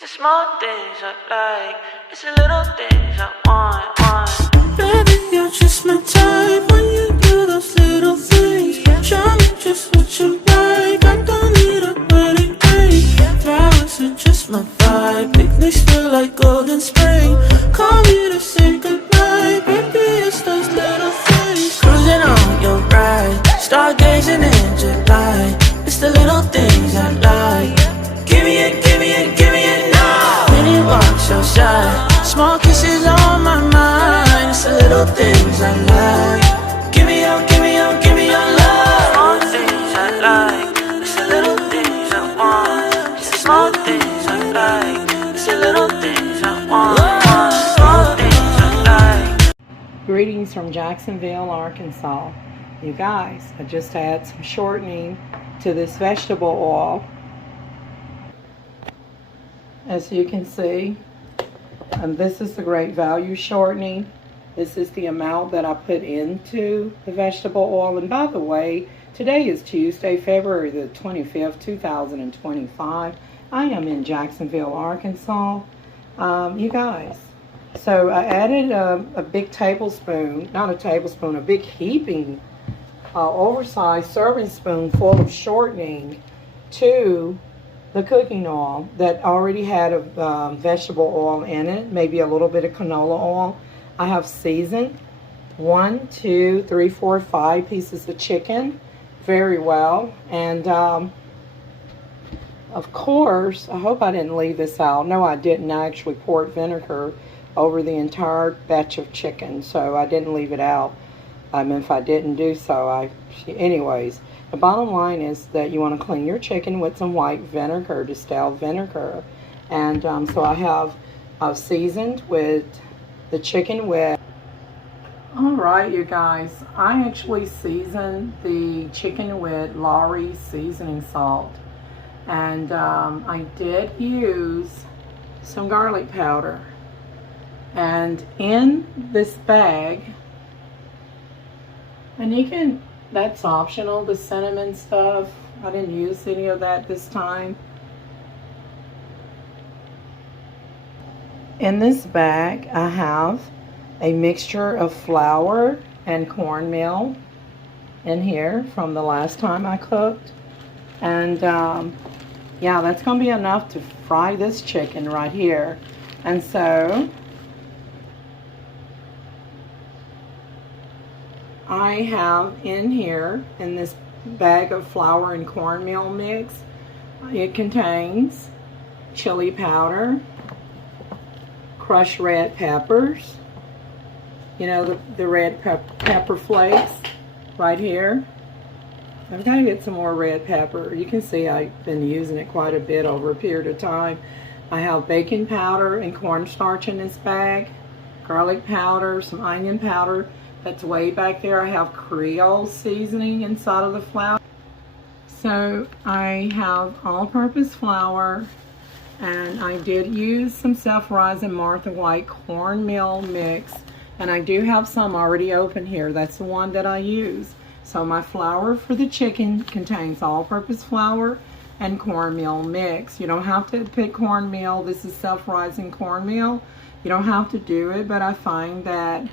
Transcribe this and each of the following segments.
The small things I like, it's the little things I want. Baby, you're just my type when you do those little things. Show me just what you like, I don't need a wedding ring. Flowers are just my vibe, picnics feel like golden spring. Call me to say goodnight, baby, it's those little things. Cruising on your ride, stargazing in July. It's the little things I like. Give me it, give me it, give me it now. Many walks outside, small kisses on my mind. It's the little things I like. Give me your, give me your, give me your love. Small things I like, it's the little things I want. It's the small things I like, it's the little things I want. Small things I like. Greetings from Jacksonville, Arkansas. You guys, I just add some shortening to this vegetable oil. As you can see, this is the great value shortening. This is the amount that I put into the vegetable oil. And by the way, today is Tuesday, February the 25th, 2025. I am in Jacksonville, Arkansas. You guys, so I added a big tablespoon, not a tablespoon, a big heaping, oversized serving spoon full of shortening to the cooking oil that already had a vegetable oil in it, maybe a little bit of canola oil. I have seasoned 1, 2, 3, 4, 5 pieces of chicken very well. And of course, I hope I didn't leave this out. No, I didn't. I actually poured vinegar over the entire batch of chicken, so I didn't leave it out. If I didn't do so, anyways. The bottom line is that you want to clean your chicken with some white vinegar, distilled vinegar. And so I have seasoned with the chicken with. Alright, you guys, I actually seasoned the chicken with Lawry seasoning salt. And I did use some garlic powder. And in this bag, and you can, that's optional, the cinnamon stuff. I didn't use any of that this time. In this bag, I have a mixture of flour and cornmeal in here from the last time I cooked. And yeah, that's going to be enough to fry this chicken right here. And so I have in here, in this bag of flour and cornmeal mix, it contains chili powder, crushed red peppers, you know, the red pepper flakes right here. I've got to get some more red pepper. You can see I've been using it quite a bit over a period of time. I have baking powder and cornstarch in this bag, garlic powder, some onion powder. That's way back there. I have Creole seasoning inside of the flour. So I have all-purpose flour, and I did use some self-rising Martha White cornmeal mix, and I do have some already open here. That's the one that I use. So my flour for the chicken contains all-purpose flour and cornmeal mix. You don't have to pick cornmeal. This is self-rising cornmeal. You don't have to do it, but I find that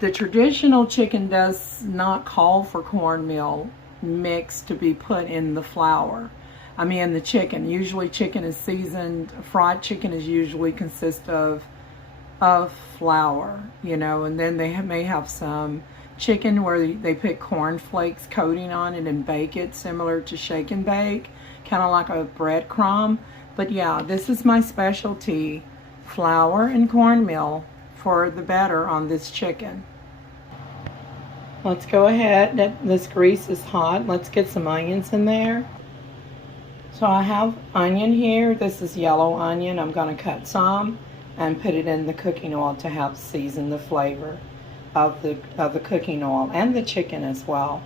the traditional chicken does not call for cornmeal mix to be put in the flour. I mean, the chicken. Usually chicken is seasoned. Fried chicken is usually consist of flour, you know, and then they may have some chicken where they put cornflakes coating on it and bake it, similar to shake and bake, kind of like a breadcrumb. But yeah, this is my specialty, flour and cornmeal for the batter on this chicken. Let's go ahead. This grease is hot. Let's get some onions in there. So I have onion here. This is yellow onion. I'm going to cut some and put it in the cooking oil to help season the flavor of the cooking oil and the chicken as well.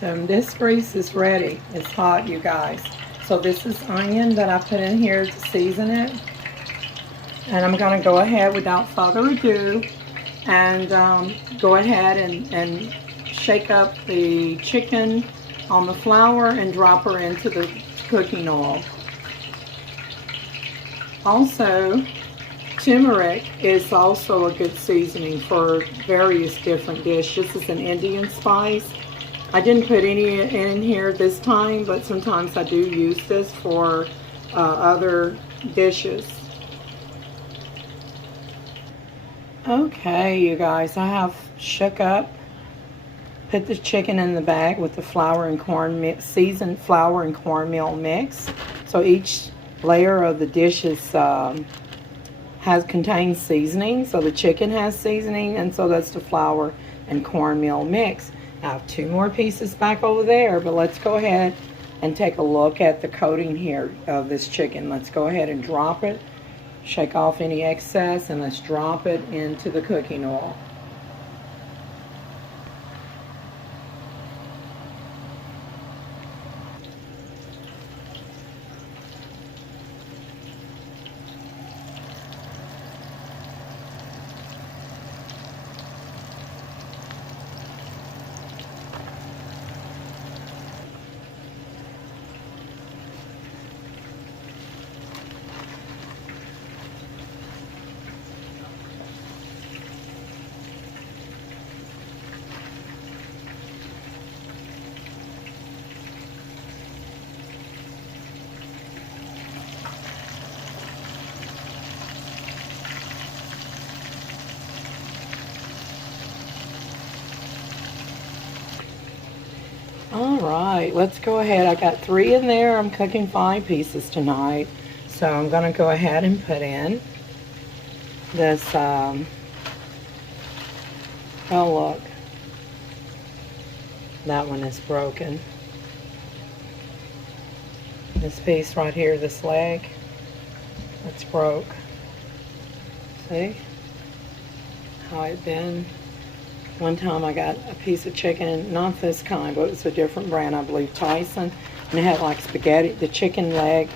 So this grease is ready. It's hot, you guys. So this is onion that I put in here to season it. And I'm going to go ahead without further ado and go ahead and shake up the chicken on the flour and drop her into the cooking oil. Also, turmeric is also a good seasoning for various different dishes. This is an Indian spice. I didn't put any in here this time, but sometimes I do use this for other dishes. Okay, you guys, I have shook up, put the chicken in the bag with the flour and corn mix, seasoned flour and cornmeal mix. So each layer of the dishes contains seasoning. So the chicken has seasoning, and so does the flour and cornmeal mix. I have 2 more pieces back over there, but let's go ahead and take a look at the coating here of this chicken. Let's go ahead and drop it, shake off any excess, and let's drop it into the cooking oil. Alright, let's go ahead. I got 3 in there. I'm cooking 5 pieces tonight. So I'm going to go ahead and put in this, oh look, that one is broken. This piece right here, this leg, that's broke. See how it been? One time I got a piece of chicken, not this kind, but it was a different brand, I believe Tyson, and it had like spaghetti. The chicken leg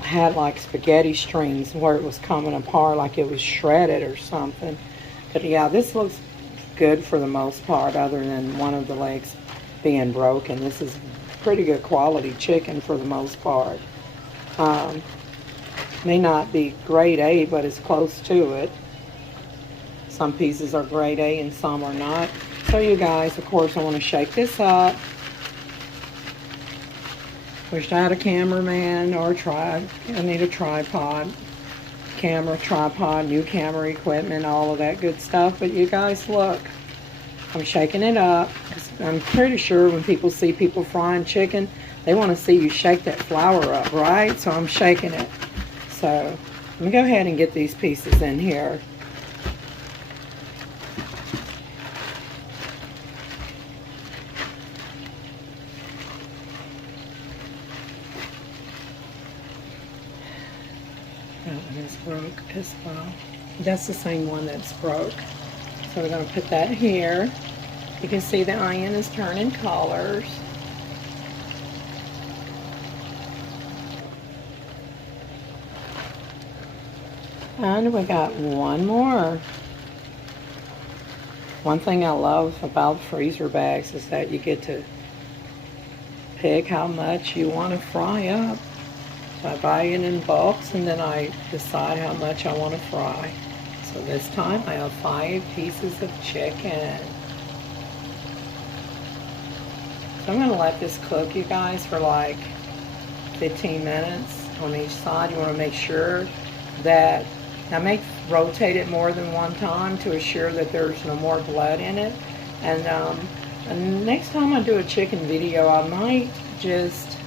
had like spaghetti strings where it was coming apart like it was shredded or something. But yeah, this looks good for the most part, other than one of the legs being broken. This is pretty good quality chicken for the most part. May not be grade A, but it's close to it. Some pieces are grade A and some are not. So you guys, of course, I want to shake this up. Wish I had a cameraman or I need a tripod. Camera, tripod, new camera equipment, all of that good stuff. But you guys, look. I'm shaking it up. I'm pretty sure when people see people frying chicken, they want to see you shake that flour up, right? So I'm shaking it. So let me go ahead and get these pieces in here. That one is broke as well. That's the same one that's broke. So we're going to put that here. You can see the onion is turning colors. And we got one more. One thing I love about freezer bags is that you get to pick how much you want to fry up. So I buy it in bulks and then I decide how much I want to fry. So this time I have 5 pieces of chicken. So I'm going to let this cook, you guys, for like 15 minutes on each side. You want to make sure that, I may rotate it more than one time to assure that there's no more blood in it. And next time I do a chicken video, I might just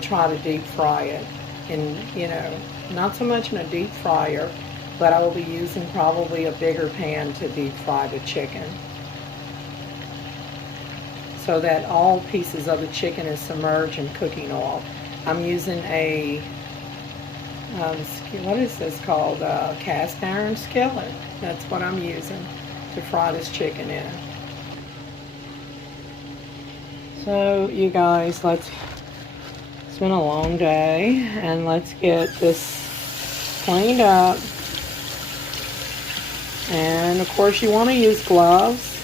try to deep fry it. And, you know, not so much in a deep fryer, but I will be using probably a bigger pan to deep fry the chicken, so that all pieces of the chicken is submerged in cooking oil. I'm using a, what is this called? Cast iron skillet. That's what I'm using to fry this chicken in. So you guys, it's been a long day, and let's get this cleaned up. And of course you want to use gloves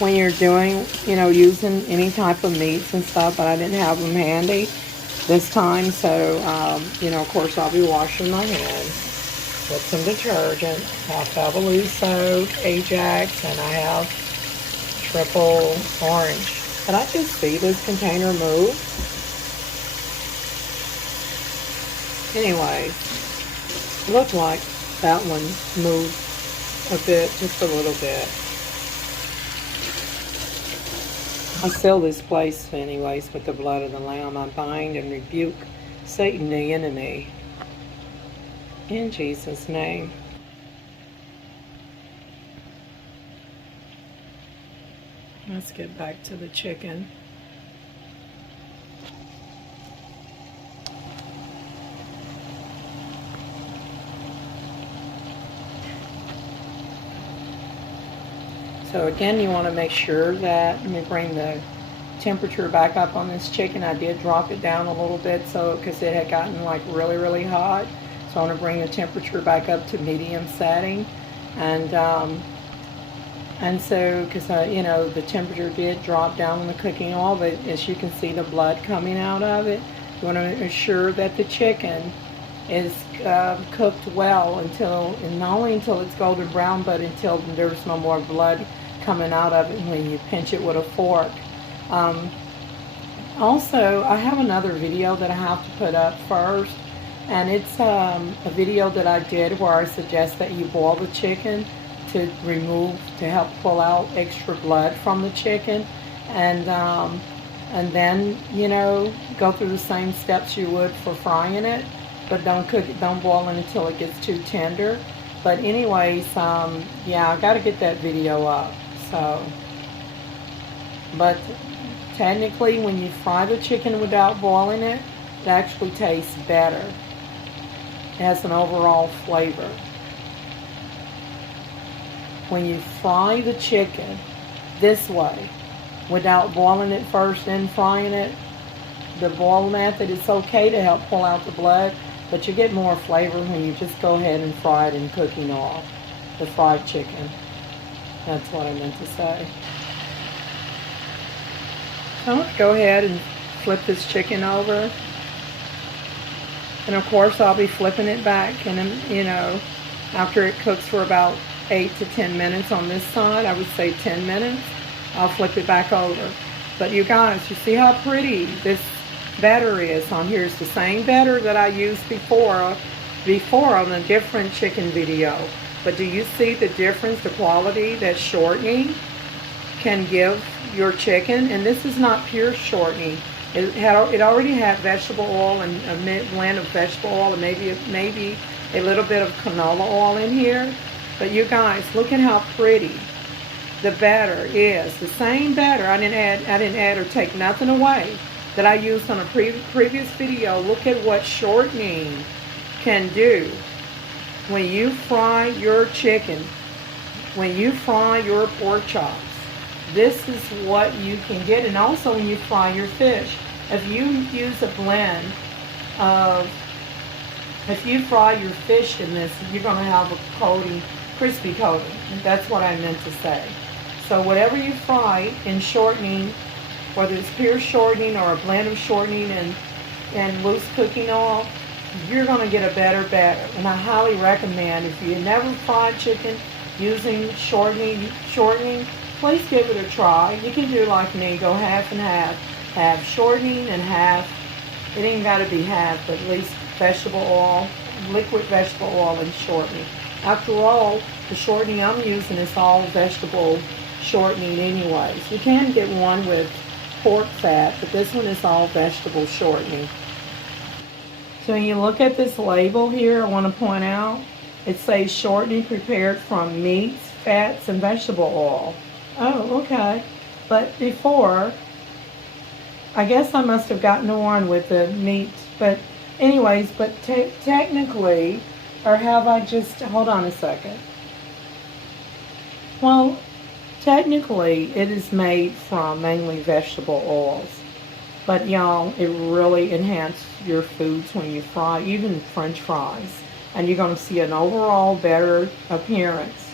when you're doing, using any type of meats and stuff, but I didn't have them handy this time, so of course I'll be washing my hands with some detergent. I have Fabuloso soap, Ajax, and I have triple orange. Did I just see this container move? Anyway, looked like that one moved a bit, just a little bit. I seal this place anyways with the blood of the Lamb. I bind and rebuke Satan, the enemy, in Jesus' name. Let's get back to the chicken. So again, you want to make sure that, let me bring the temperature back up on this chicken. I did drop it down a little bit, so because it had gotten like really hot. So I want to bring the temperature back up to medium setting, and so because the temperature did drop down on the cooking oil, but as you can see the blood coming out of it, you want to ensure that the chicken is cooked well and not only until it's golden brown, but until there's no more blood coming out of it when you pinch it with a fork. Also, I have another video that I have to put up first, and it's a video that I did where I suggest that you boil the chicken to help pull out extra blood from the chicken, and then go through the same steps you would for frying it. But don't boil it until it gets too tender. But anyways, yeah, I got to get that video up. So, but technically, when you fry the chicken without boiling it, it actually tastes better. It has an overall flavor. When you fry the chicken this way, without boiling it first and frying it, the boil method is okay to help pull out the blood. But you get more flavor when you just go ahead and fry it in cooking oil, the fried chicken. That's what I meant to say. So I'm going to go ahead and flip this chicken over. And of course I'll be flipping it back, and after it cooks for about 8 to 10 minutes on this side, I would say 10 minutes, I'll flip it back over. But you guys, you see how pretty this batter is on here? It's the same batter that I used before on a different chicken video. But do you see the difference, the quality that shortening can give your chicken? And this is not pure shortening. It already had vegetable oil and a blend of vegetable oil and maybe a little bit of canola oil in here. But you guys, look at how pretty the batter is. The same batter. I didn't add or take nothing away that I used on a previous video. Look at what shortening can do when you fry your chicken, when you fry your pork chops. This is what you can get. And also when you fry your fish, if you use a blend of, if you fry your fish in this, you're going to have a coating, crispy coating. That's what I meant to say. So whatever you fry in shortening, whether it's pure shortening or a blend of shortening and loose cooking oil, you're going to get a better batter. And I highly recommend, if you never fried chicken using shortening, please give it a try. You can do like me, go half and half shortening and half, it ain't got to be half, but at least vegetable oil, liquid vegetable oil and shortening. After all, the shortening I'm using is all vegetable shortening anyways. You can get one with pork fat, but this one is all vegetable shortening. So when you look at this label here, I want to point out, it says shortening prepared from meats, fats, and vegetable oil. Oh, okay. But before, I guess I must have gotten the one with the meat. But anyways, but technically, or have I just, hold on a second. Well, Technically, it is made from mainly vegetable oils. But y'all, it really enhances your foods when you fry, even French fries. And you're going to see an overall better appearance.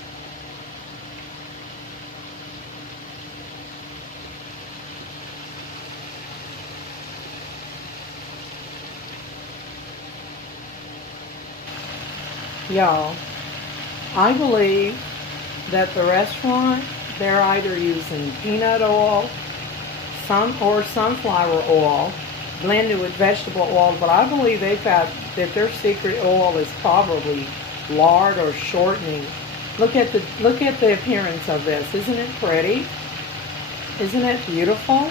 Y'all, I believe that the restaurant, they're either using peanut oil, or sunflower oil blended with vegetable oil, but I believe they've got that their secret oil is probably lard or shortening. Look at the appearance of this. Isn't it pretty? Isn't it beautiful?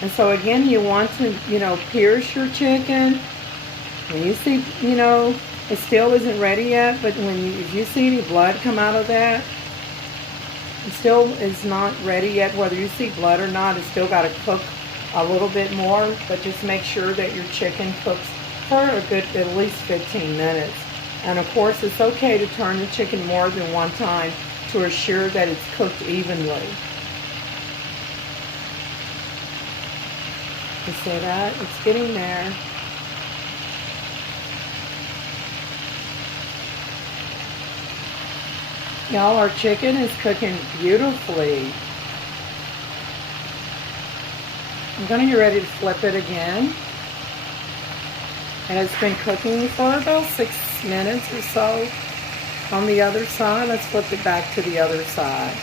And so again, you want to, pierce your chicken. When you see, it still isn't ready yet, but if you see any blood come out of that, it still is not ready yet. Whether you see blood or not, it's still got to cook a little bit more, but just make sure that your chicken cooks for a good at least 15 minutes. And of course, it's okay to turn the chicken more than one time to assure that it's cooked evenly. You see that? It's getting there. Y'all, our chicken is cooking beautifully. I'm going to get ready to flip it again. And it's been cooking for about 6 minutes or so on the other side. Let's flip it back to the other side.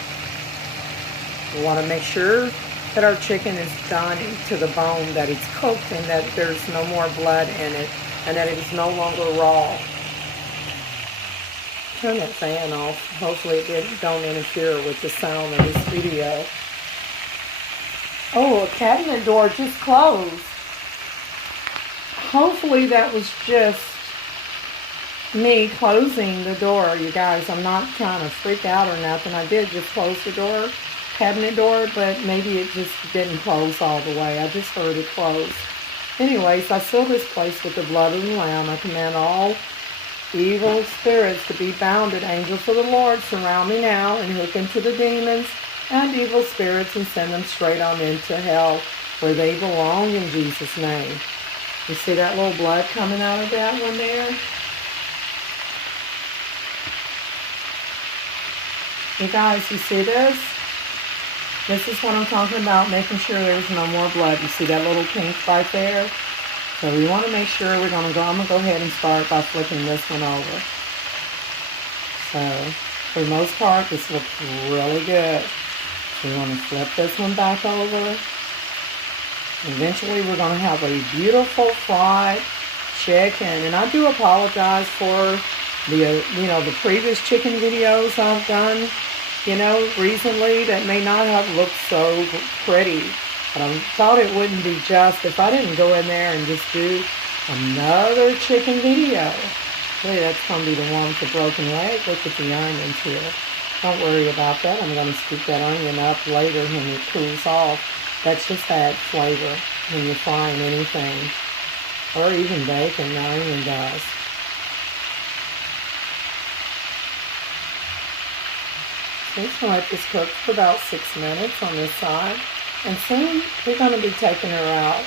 We want to make sure that our chicken is done to the bone, that it's cooked and that there's no more blood in it and that it is no longer raw. Turn that fan off. Hopefully it don't interfere with the sound of this video. Oh, a cabinet door just closed. Hopefully that was just me closing the door, you guys. I'm not trying to freak out or nothing. I did just close the door, cabinet door, but maybe it just didn't close all the way. I just heard it close. Anyways, I seal this place with the blood of the Lamb. I command all evil spirits to be bounded. Angels of the Lord, surround me now and hook into the demons and evil spirits and send them straight on into hell where they belong in Jesus' name. You see that little blood coming out of that one there? You guys, you see this? This is what I'm talking about, making sure there's no more blood. You see that little pink right there? So we want to make sure I'm going to go ahead and start by flipping this one over. So, for the most part, this looks really good. So we want to flip this one back over. Eventually, we're going to have a beautiful fried chicken. And I do apologize for the previous chicken videos I've done, recently that may not have looked so pretty. But I thought it wouldn't be just if I didn't go in there and just do another chicken video. Really, that's going to be the one with the broken leg. Look at the onions here. Don't worry about that. I'm going to scoop that onion up later when it cools off. That's just that flavor when you're frying anything. Or even bacon, the onion does. So I'm just going to let this cook for about 6 minutes on this side. And soon we're going to be taking her out.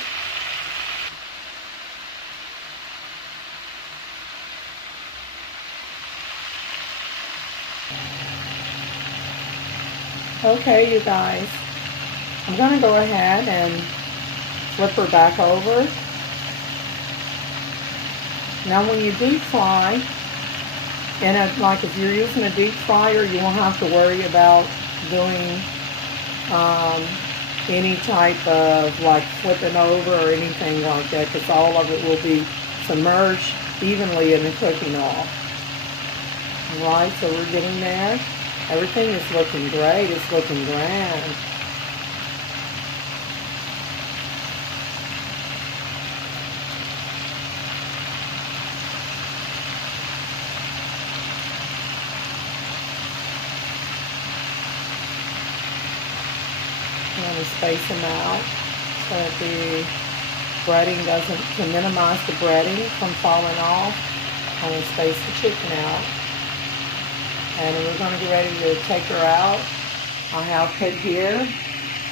Okay, you guys. I'm going to go ahead and flip her back over. Now when you deep fry, like if you're using a deep fryer, you won't have to worry about doing any type of like flipping over or anything like that, because all of it will be submerged evenly in the cooking oil. Alright, so we're getting there. Everything is looking great. It's looking grand. I'm going to space them out so that the breading doesn't, to minimize the breading from falling off. I'm going to space the chicken out. And we're going to get ready to take her out. I have put here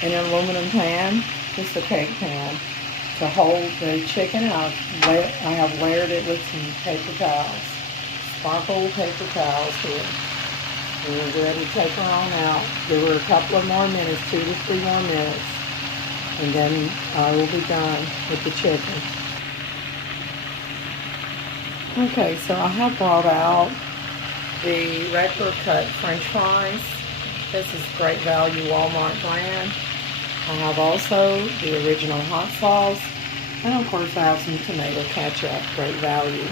in an aluminum pan, just a cake pan, to hold the chicken. I have layered it with some paper towels, sparkle paper towels here. And we're ready to take her on out. Give her a couple of more minutes, 2 to 3 more minutes, and then I will be done with the chicken. Okay, so I have brought out the regular cut French fries. This is Great Value Walmart brand. I have also the original hot sauce, and of course I have some tomato ketchup, Great Value.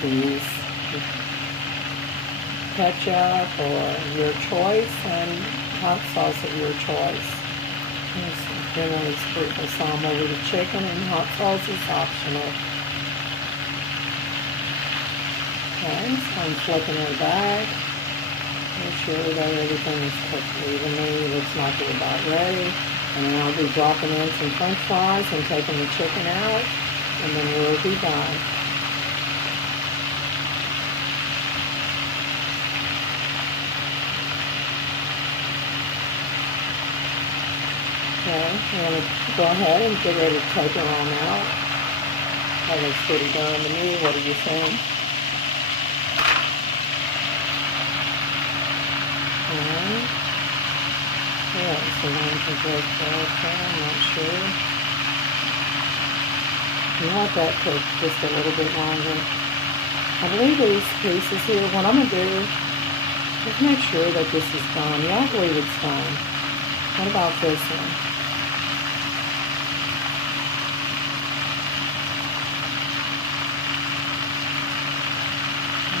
These ketchup or your choice, and hot sauce of your choice. Just generally sprinkle some over the chicken, and hot sauce is optional. Okay, so I'm flipping her back. Make sure that everything is cooked evenly. Looks like we're about ready. And then I'll be dropping in some French fries and taking the chicken out, and then we'll be done. Okay, I'm going to go ahead and get ready to take her on out. That looks pretty done to me. What do you think? Alright. Yeah, so one to break that, I'm not sure. You want that cooked just a little bit longer. I believe these pieces here, what I'm going to do is make sure that this is done. Yeah, I believe it's done. What about this one?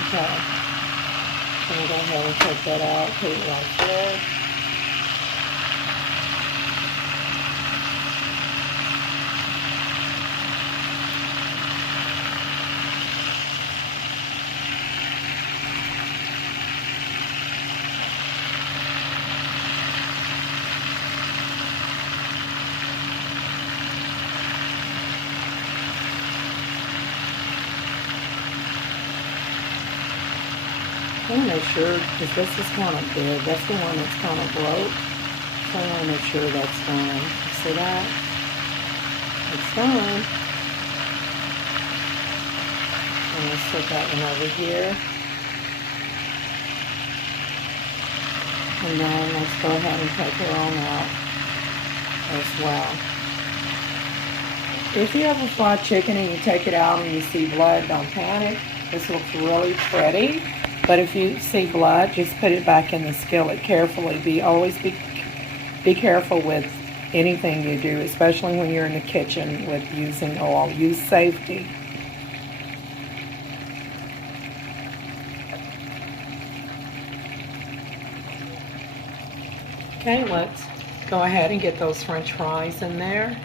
Okay. I'm going to go ahead and take that out, put it right there. I want to make sure, because this is kind of big. That's the one that's kind of broke. So I want to make sure that's done. See that? It's done. And let's put that one over here. And then let's go ahead and take her on out as well. If you have a fried chicken and you take it out and you see blood, don't panic. This looks really pretty. But if you see blood, just put it back in the skillet carefully. Always be careful with anything you do, especially when you're in the kitchen with using oil. Use safety. Okay, let's go ahead and get those French fries in there.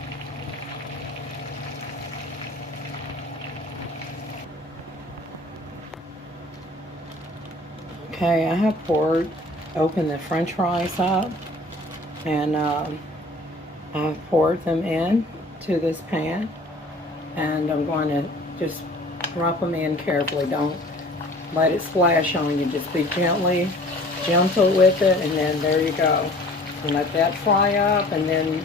Okay, I have opened the French fries up, and I've poured them in to this pan, and I'm going to just drop them in carefully. Don't let it splash on you. Just be gentle with it, and then there you go. And let that fry up, and then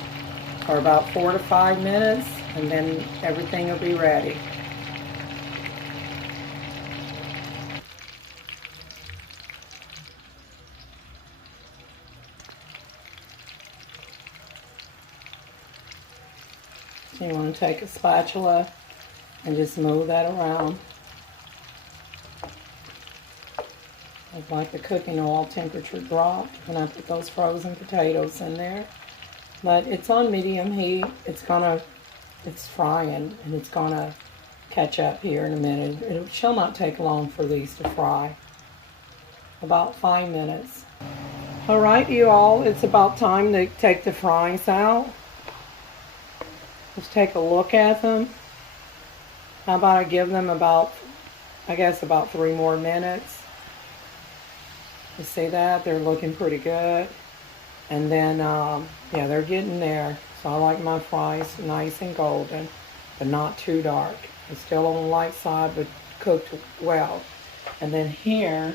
for about 4 to 5 minutes, and then everything will be ready. So you want to take a spatula and just move that around. I'd like the cooking oil temperature dropped when I put those frozen potatoes in there. But it's on medium heat. It's frying, and it's gonna catch up here in a minute. It shall not take long for these to fry. About 5 minutes. All right, you all, it's about time to take the fries out. Let's take a look at them. How about I give them about 3 more minutes. You see that? They're looking pretty good. And then, yeah, they're getting there. So I like my fries nice and golden, but not too dark. It's still on the light side, but cooked well. And then here,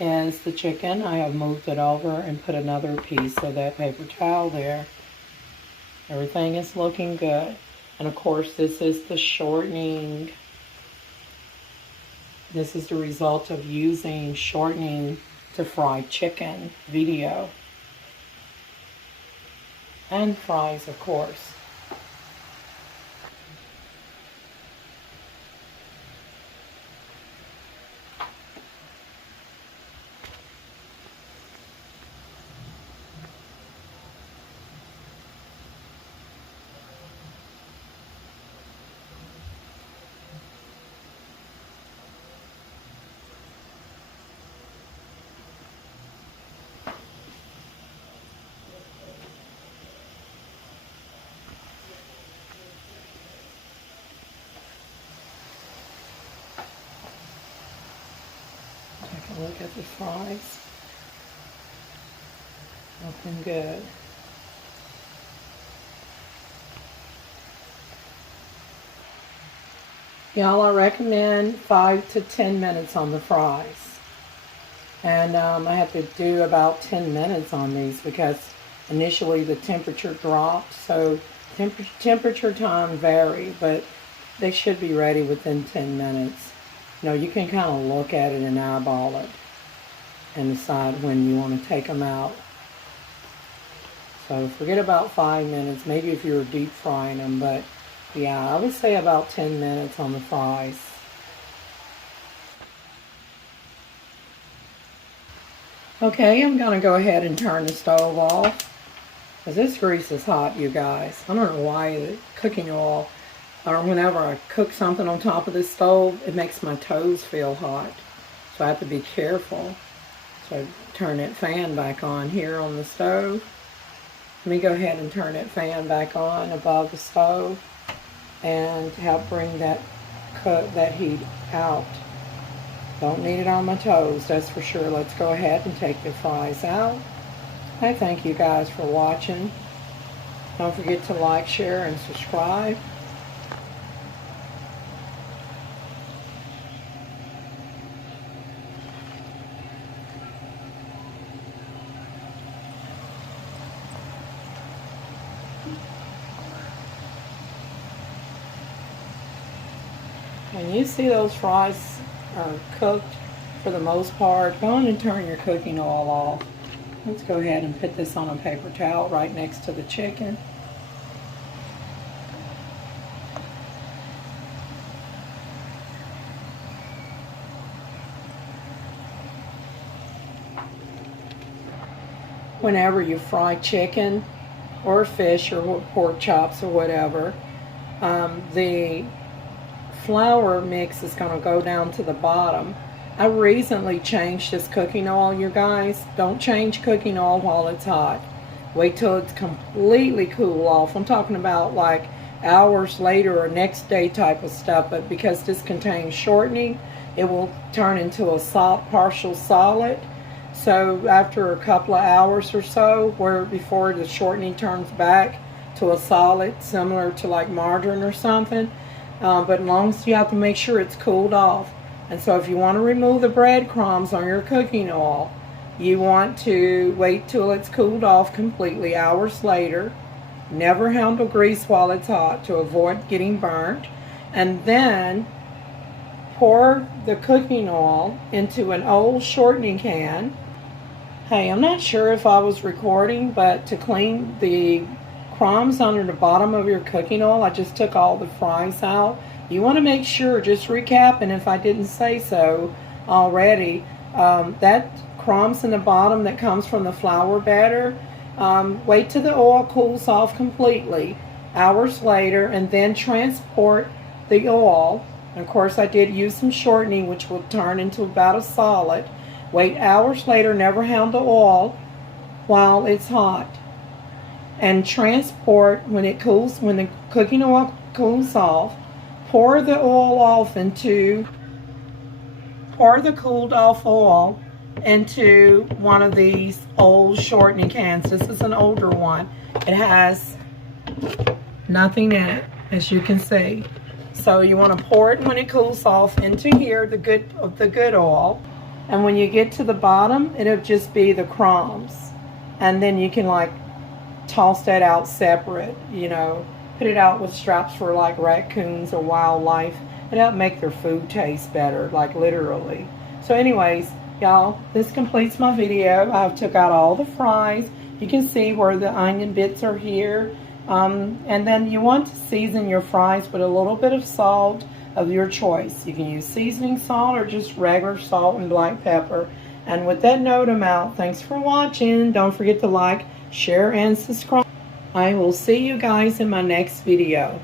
is the chicken. I have moved it over and put another piece of that paper towel there. Everything is looking good. And of course, this is the shortening. This is the result of using shortening to fry chicken video. And fries, of course. Take a look at the fries. Looking good. Y'all, I recommend 5 to 10 minutes on the fries. And I have to do about 10 minutes on these because initially the temperature dropped. So temperature time vary, but they should be ready within 10 minutes. You know, you can kind of look at it and eyeball it and decide when you want to take them out. So forget about 5 minutes, maybe if you were deep frying them, but yeah, I would say about 10 minutes on the fries. Okay, I'm going to go ahead and turn the stove off because this grease is hot, you guys. I don't know why the cooking oil, or whenever I cook something on top of this stove, it makes my toes feel hot. So I have to be careful. So I turn that fan back on here on the stove. Let me go ahead and turn that fan back on above the stove and help bring that heat out. Don't need it on my toes, that's for sure. Let's go ahead and take the fries out. I thank you guys for watching. Don't forget to like, share, and subscribe. When you see those fries are cooked for the most part, go on and turn your cooking oil off. Let's go ahead and put this on a paper towel right next to the chicken. Whenever you fry chicken or fish or pork chops or whatever, the flour mix is going to go down to the bottom. I recently changed this cooking oil, you guys. Don't change cooking oil while it's hot. Wait till it's completely cool off. I'm talking about like hours later or next day type of stuff, but because this contains shortening, it will turn into a partial solid. So after a couple of hours or so, before the shortening turns back to a solid, similar to like margarine or something, but as long as you have to make sure it's cooled off. And so if you want to remove the breadcrumbs on your cooking oil, you want to wait till it's cooled off completely hours later. Never handle grease while it's hot to avoid getting burnt. And then pour the cooking oil into an old shortening can. Hey, I'm not sure if I was recording, but to clean the crumbs under the bottom of your cooking oil, I just took all the fries out. You want to make sure, just recapping if I didn't say so already, that crumbs in the bottom that comes from the flour batter, wait till the oil cools off completely hours later and then transport the oil. And of course I did use some shortening which will turn into about a solid. Wait hours later, never handle oil while it's hot. And transport when it cools, when the cooking oil cools off, pour the cooled off oil into one of these old shortening cans. This is an older one. It has nothing in it, as you can see. So you want to pour it when it cools off into here, the good oil. And when you get to the bottom, it'll just be the crumbs. And then you can like toss that out separate, you know, put it out with scraps for like raccoons or wildlife. It'll make their food taste better, like literally. So anyways, y'all, this completes my video. I've took out all the fries. You can see where the onion bits are here. And then you want to season your fries with a little bit of salt of your choice. You can use seasoning salt or just regular salt and black pepper. And with that note, I'm out. Thanks for watching. Don't forget to like, share, and subscribe. I will see you guys in my next video.